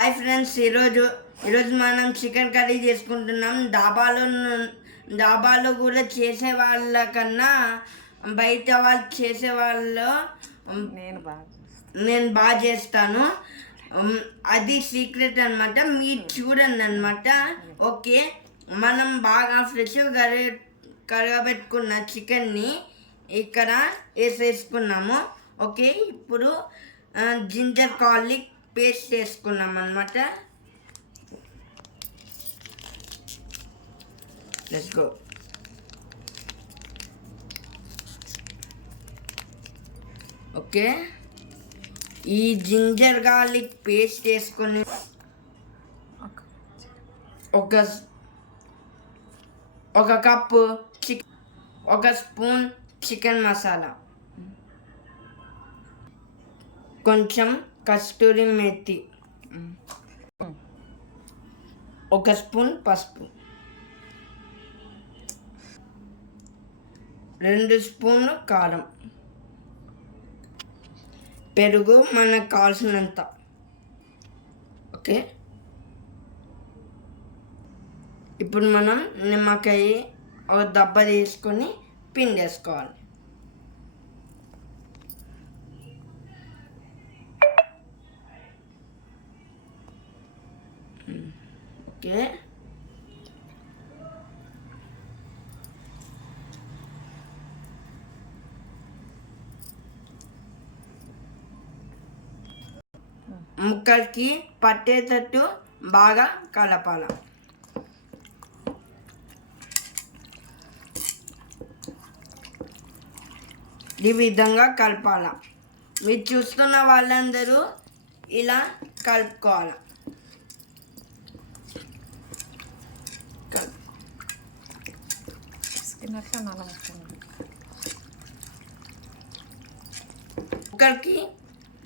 Hi friends, ఈరోజు మనం chicken curry చేసుకుంటున్నాం. డాబాలో కూడా చేసే వాళ్ళకన్నా బయట వాళ్ళు చేసే వాళ్ళు నేను బాగా చేస్తాను. అది సీక్రెట్ అనమాట. మీరు చూడండి అనమాట. ఓకే, మనం బాగా ఫ్రెష్గా కరగబెట్టుకున్న చికెన్ని ఇక్కడ వేసేసుకున్నాము. ఓకే, ఇప్పుడు జింజర్ గార్లిక్ పేస్ట్ చేసుకున్నాం అనమాట. Let's go. ఓకే, ఈ జింజర్ గార్లిక్ పేస్ట్ చేసుకొని ఒక కప్పు ఒక స్పూన్ చికెన్ మసాలా, కొంచెం కస్తూరి మెథి, ఒక స్పూన్ పసుపు, 2 స్పూన్లు కారం, పెరుగు మనకు కావాల్సినంత. ఓకే, ఇప్పుడు మనం నిమ్మకాయ ఒక దెబ్బ తీసుకొని పిండేసుకోవాలి. ఓకే, ముక్కలకి పట్టేటట్టు బాగా కలపాల. ఈ విధంగా కలపాల. మీరు చూస్తున్న వాళ్ళందరూ ఇలా కలుపుకోవాలి. ముక్కలకి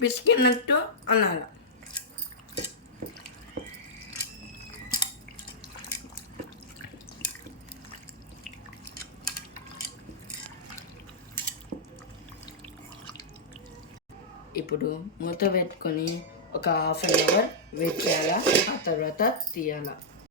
పిసికినట్టు అనాలి. ఇప్పుడు మూత పెట్టుకొని ఒక ½ అన్ అవర్ వెయిట్ చేయాలా, ఆ తర్వాత తీయాలా.